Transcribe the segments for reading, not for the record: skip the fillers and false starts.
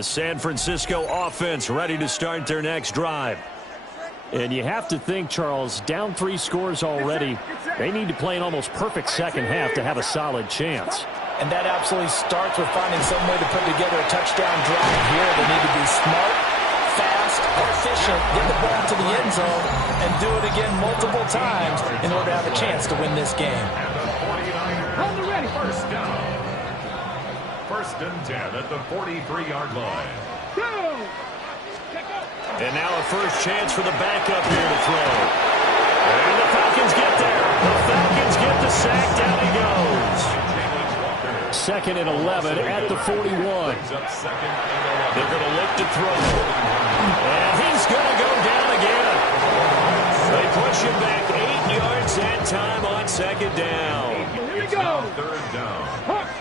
The San Francisco offense ready to start their next drive. And you have to think, Charles, down 3 scores already. They need to play an almost perfect second half to have a solid chance. And that absolutely starts with finding some way to put together a touchdown drive here. They need to be smart, fast, efficient, get the ball to the end zone, and do it again multiple times in order to have a chance to win this game. On the ready. First down. First and 10 at the 43-yard line. Go! And now a first chance for the backup here to throw. And the Falcons get there. The Falcons get the sack. Down he goes. 2nd and 11 at the 41. They're going to look to throw. And he's going to go down again. They push him back 8 yards that time on 2nd down. Here we go. 3rd down.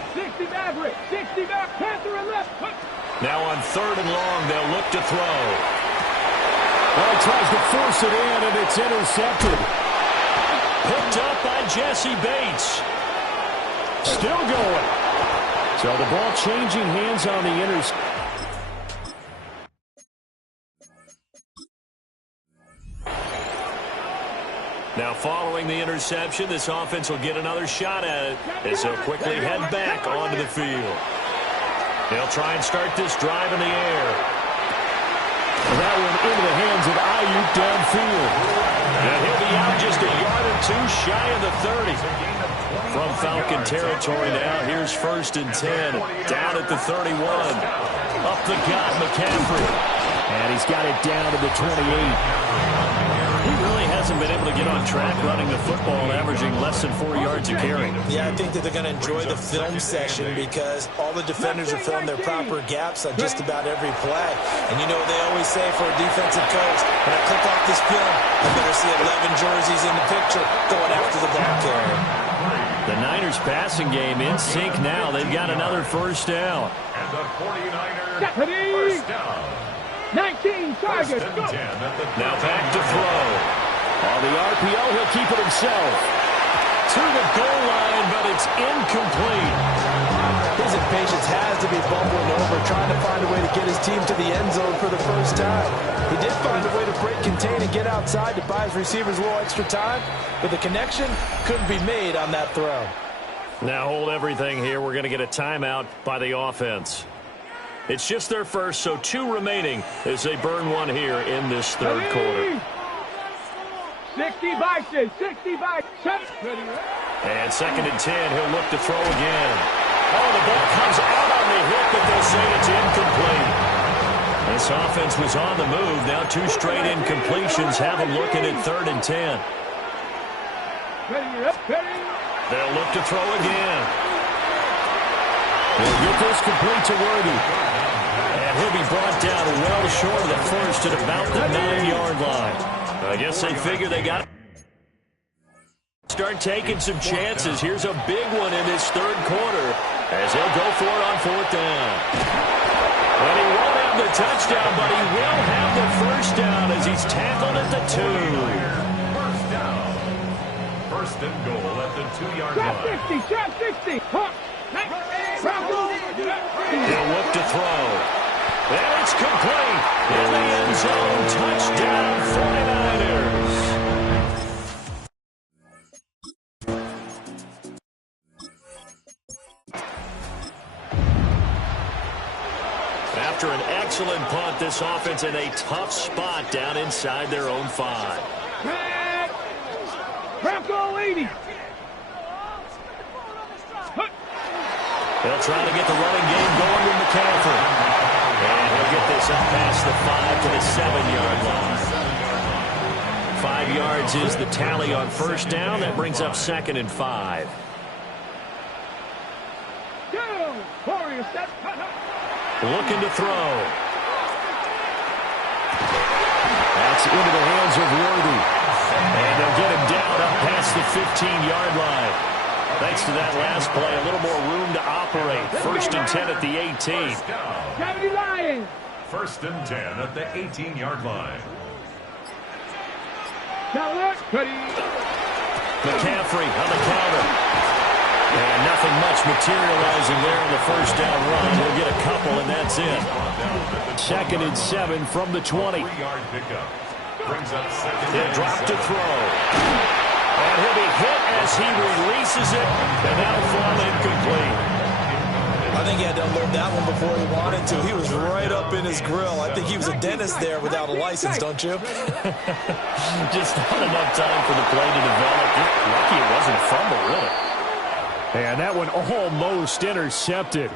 60 Maverick. 60 back. Panther and left. Now on 3rd and long, they'll look to throw. Well, he tries to force it in, and it's intercepted. Picked up by Jesse Bates. Still going. So the ball changing hands on the interception. Now following the interception, this offense will get another shot at it as they'll quickly head back onto the field. They'll try and start this drive in the air. That one into the hands of Ayuk downfield. And he'll be out just a yard or 2 shy of the 30. From Falcon territory now, here's 1st and 10. Down at the 31. Up the gut, McCaffrey. And he's got it down to the 28. He really hasn't been able to get on track running the football, averaging less than 4 yards a carry. Yeah, I think that they're going to enjoy the film session because all the defenders are filling their proper gaps on just about every play. And you know what they always say for a defensive coach, when I click off this film, I better see 11 jerseys in the picture going after the ball carrier. The Niners passing game in sync now. They've got another first down. And the 49ers first down. 19 targets. Now back to throw. On the RPO, he'll keep it himself. To the goal line, but it's incomplete. His impatience has to be bubbling over, trying to find a way to get his team to the end zone for the first time. He did find a way to break contain and get outside to buy his receivers a little extra time, but the connection couldn't be made on that throw. Now hold everything here. We're going to get a timeout by the offense. It's just their first, so 2 remaining as they burn one here in this 3rd quarter. 60 bikes, 60 bikes. And 2nd and 10, he'll look to throw again. Oh, the ball comes out on the hip, but they'll say it's incomplete. This offense was on the move. Now 2 straight incompletions have them looking at 3rd and 10. They'll look to throw again. They'll get this complete to Worthy. And he'll be brought down well short of the first at about the 9-yard line. I guess they figure they got to start taking some chances. Here's a big one in this 3rd quarter as they'll go for it on 4th down. And he won't have the touchdown, but he will have the first down as he's tackled at the 2. First down. 1st and goal at the 2-yard line. 60, shot 60. He'll look to throw. And it's complete. In the end zone, touchdown 49ers. After an excellent punt, this offense in a tough spot down inside their own 5. Bronco 80. They'll try to get the running game going with McCaffrey. And he'll get this up past the 5 to the 7-yard line. 5 yards is the tally on 1st down. That brings up 2nd and 5. Looking to throw. That's into the hands of Worthy. And they'll get him down up past the 15-yard line. Thanks to that last play, a little more room to operate. 1st and 10 at the 18. 70 Lions. 1st and 10 at the 18-yard line. McCaffrey on the counter. And nothing much materializing there in the first down run. He'll get a couple, and that's it. 2nd and 7 from the 20. He'll drop to throw. And he'll be hit as he releases it, and that'll fall incomplete. I think he had to unload that one before he wanted to. He was right up in his grill. I think he was a dentist there without a license, don't you? Just not enough time for the play to develop. Just lucky it wasn't a fumble, really. And that one almost intercepted.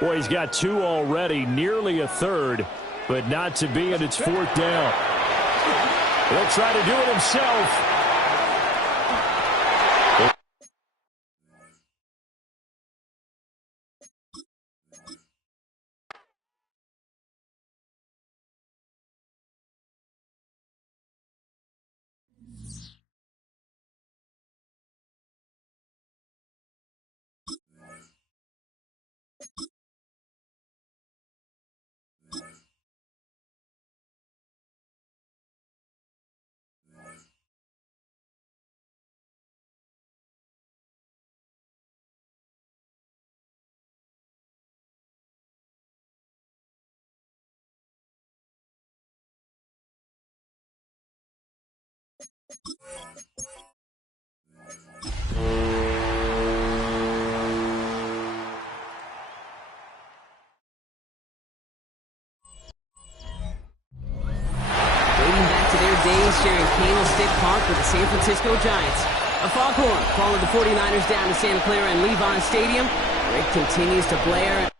Boy, he's got 2 already, nearly a third, but not to be, and it's 4th down. He'll try to do it himself. Sharing Candlestick Park with the San Francisco Giants. A foghorn followed the 49ers down to Santa Clara and Levon Stadium, where it continues to blare.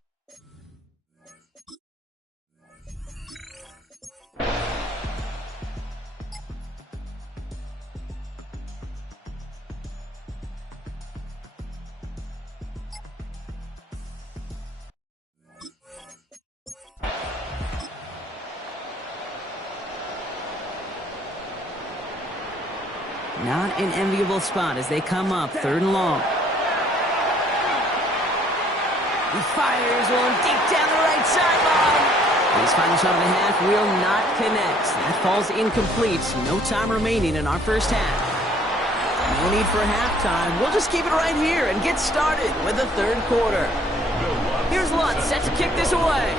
Not an enviable spot as they come up 3rd and long. He fires one deep down the right sideline. His final shot of the half will not connect. That falls incomplete. No time remaining in our first half. No need for halftime. We'll just keep it right here and get started with the 3rd quarter. Here's Lutz set to kick this away.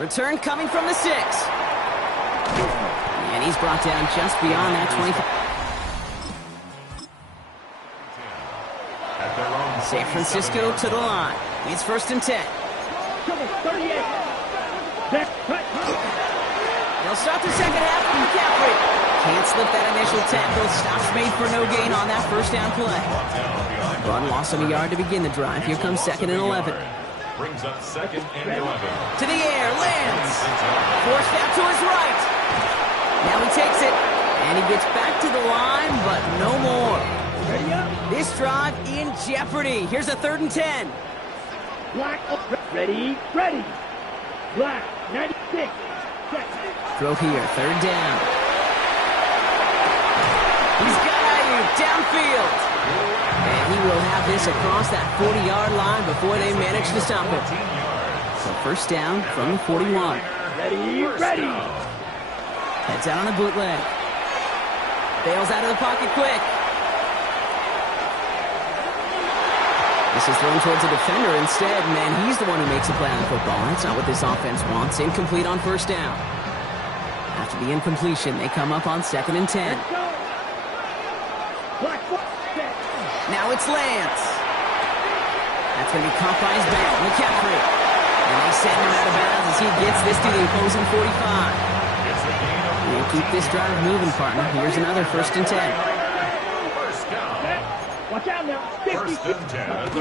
Return coming from the 6. And he's brought down just beyond that 25. San Francisco to the line. It's 1st and 10. They'll start the second half with McCaffrey. Can't slip that initial tackle. Stops made for no gain on that first down play. Run loss of a yard to begin the drive. Here comes 2nd and 11. Brings up 2nd and 11. To the air, lands. Forced out to his right. Now he takes it, and he gets back to the line, but no more. This drive in jeopardy. Here's a 3rd and 10. Black, ready. Black, 96. Throw here, 3rd down. He's got Ayuk downfield. And he will have this across that 40-yard line before they manage to stop it. So 1st down from the 41. Ready. Heads out on a bootleg. Bails out of the pocket quick. This is thrown towards a defender instead, and he's the one who makes a play on the football. That's not what this offense wants. Incomplete on 1st down. After the incompletion, they come up on 2nd and 10. Now it's Lance. That's going to be caught by his back, McCaffrey. And they send him out of bounds as he gets this to the opposing 45. We'll keep this drive moving, partner. Here's another 1st and 10. Watch out now. 1st and 10.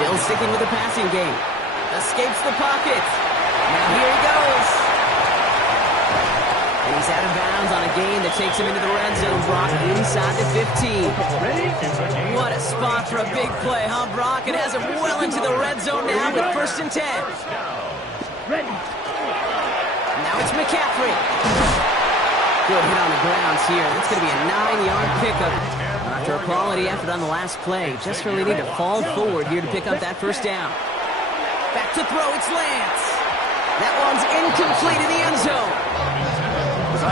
Still sticking with the passing game. Escapes the pocket. Now here he goes. And he's out of bounds on a gain that takes him into the red zone. Brock inside the 15. What a spot for a big play, huh, Brock? It has him well into the red zone now with 1st and 10. Now it's McCaffrey. Good hit on the grounds here. That's going to be a 9-yard pickup. After a quality effort on the last play, just really need to fall forward here to pick up that 1st down. Back to throw, it's Lance. That one's incomplete in the end zone.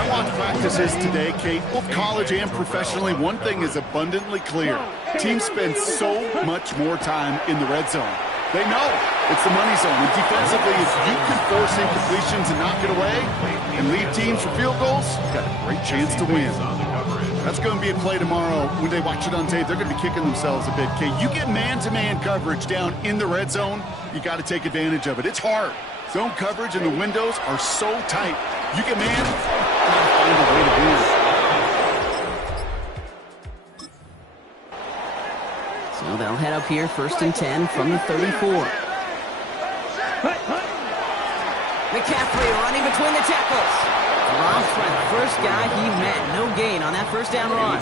I watched practices today, Kate, both college and professionally. One thing is abundantly clear. Teams spend so much more time in the red zone. They know it's the money zone. And defensively, if you can force incompletions and knock it away and lead teams for field goals, you've got a great chance to win. That's going to be a play tomorrow. When they watch it on tape, they're going to be kicking themselves a bit, Kate. You get man-to-man coverage down in the red zone, you got to take advantage of it. It's hard. Zone coverage and the windows are so tight. You get man, you got to find a way to win. So they'll head up here, 1st and 10 from the 34. McCaffrey running between the tackles. Dropped by the first guy he met. No gain on that first down run.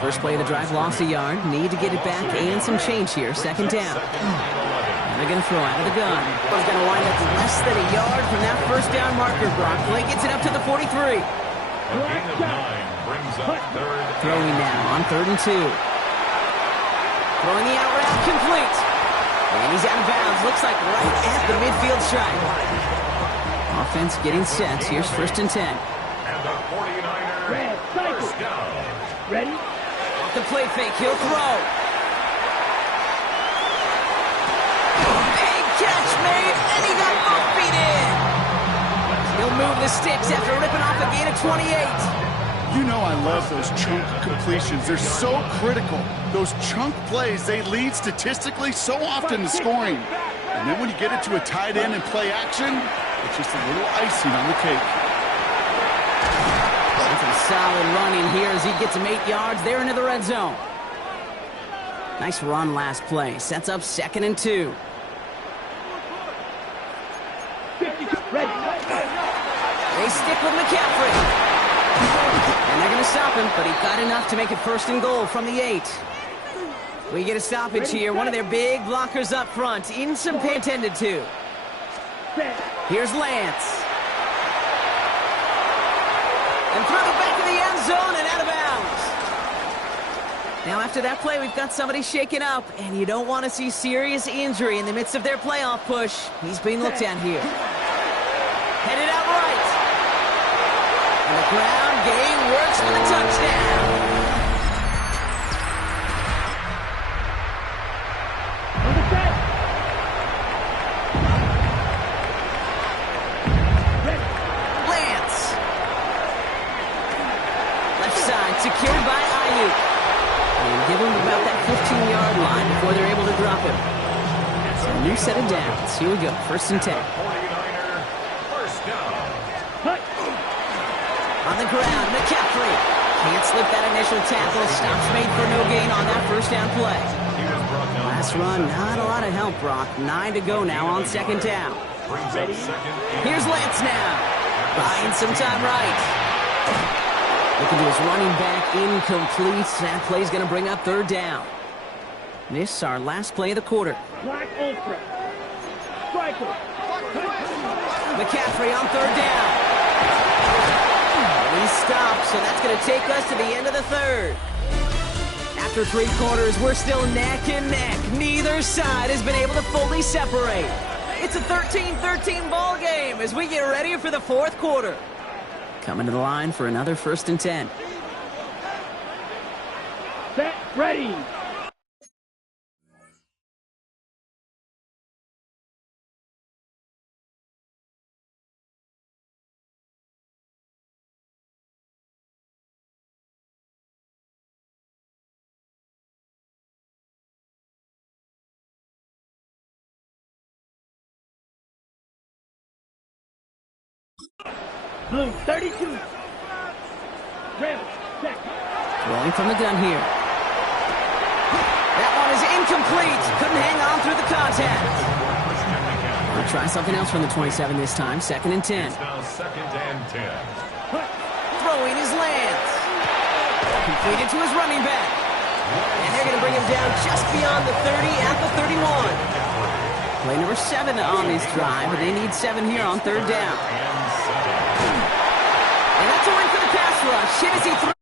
First play of the drive, lost a yard. Need to get it back and some change here. 2nd down. And they're going to throw out of the gun. He's going to wind up less than a yard from that first down marker. Brock Clay gets it up to the 43. Throwing now on 3rd and 2. Throwing the out route complete. And he's out of bounds. Looks like right at the midfield stripe. Offense getting set. Here's 1st and 10. And the 49er first down. Ready? Off the play fake. He'll throw. Big catch made, and he got both feet in. He'll move the sticks after ripping off a gain of 28. You know I love those chunk completions. They're so critical. Those chunk plays, they lead statistically so often to scoring. And then when you get it to a tight end and play action, it's just a little icing on the cake. Some solid running here as he gets him 8 yards there into the red zone. Nice run last play. Sets up 2nd and 2. They stick with McCaffrey. And they're going to stop him, but he got enough to make it 1st and goal from the 8. We get a stoppage here. One of their big blockers up front. In some pay attended to. Here's Lance. And through the back of the end zone and out of bounds. Now after that play, we've got somebody shaken up, and you don't want to see serious injury in the midst of their playoff push. He's being looked at here. Headed out right. And the ground game works for the touchdown. Secured by Ayuk. And give him about that 15-yard line before they're able to drop him. So a new set of downs. Here we go. 1st and 10. 49er first down. On the ground, McCaffrey. Can't slip that initial tackle. Stops made for no gain on that first down play. Last run, not a lot of help, Brock. 9 to go now on 2nd down. Here's Lance now. Buying some time right. Looking to his running back, incomplete. That play's going to bring up 3rd down. This our last play of the quarter. Black Ultra. Striker. McCaffrey on 3rd down. And he stopped, so that's going to take us to the end of the 3rd. After 3 quarters, we're still neck and neck. Neither side has been able to fully separate. It's a 13-13 ball game as we get ready for the 4th quarter. Coming to the line for another 1st and 10. Set, ready. Blue, 32. Rebel, check. Rolling from the gun here. That one is incomplete. Couldn't hang on through the contact. We'll try something else from the 27 this time. 2nd and 10. It's now 2nd and 10. Throwing his Lance. Completed to his running back. And they're going to bring him down just beyond the 30 at the 31. Play number 7 on this drive, but they need 7 here on 3rd down. And that's a win for the pass rush. Hit as he throws.